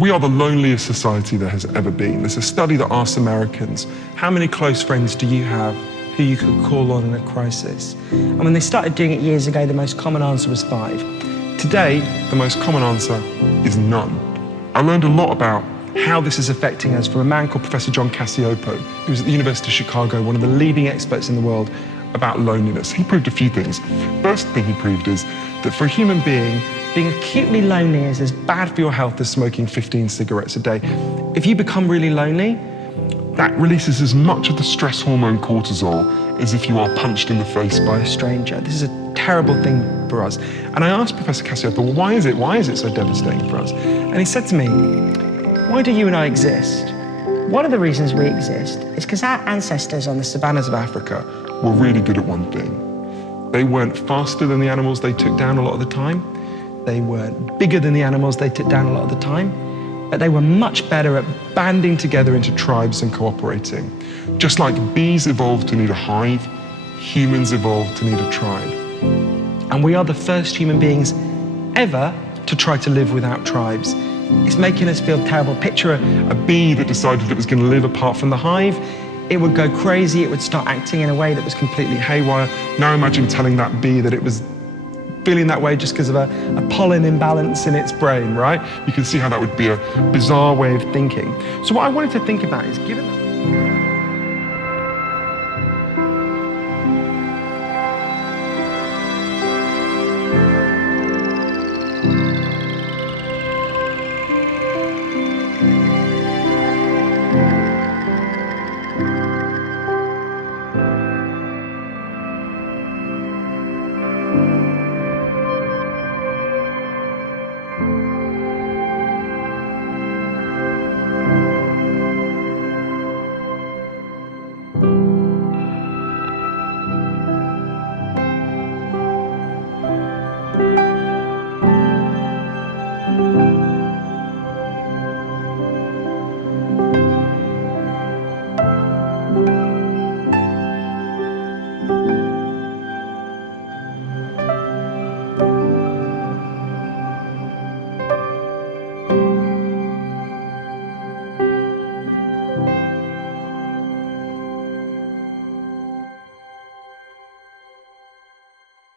We are the loneliest society there has ever been. There's a study that asks Americans, how many close friends do you have who you could call on in a crisis? And when they started doing it years ago, the most common answer was 5. Today, the most common answer is none. I learned a lot about how this is affecting us from a man called Professor John Cacioppo, who's at the University of Chicago, one of the leading experts in the world about loneliness. He proved a few things. First thing he proved is that for a human being acutely lonely is as bad for your health as smoking 15 cigarettes a day. If you become really lonely, that releases as much of the stress hormone cortisol as if you are punched in the face by a stranger. This is a terrible thing for us. And I asked Professor Cacioppo, well, why is it so devastating for us? And he said to me, why do you and I exist? One of the reasons we exist is because our ancestors on the savannas of Africa were really good at one thing. They weren't faster than the animals they took down a lot of the time. They weren't bigger than the animals they took down a lot of the time, but they were much better at banding together into tribes and cooperating. Just like bees evolved to need a hive, humans evolved to need a tribe. And we are the first human beings ever to try to live without tribes. It's making us feel terrible. Picture a bee that decided it was going to live apart from the hive. It would go crazy, it would start acting in a way that was completely haywire. Now imagine telling that bee that it was feeling that way just because of a pollen imbalance in its brain, right? You can see how that would be a bizarre way of thinking. So what I wanted to think about is, given that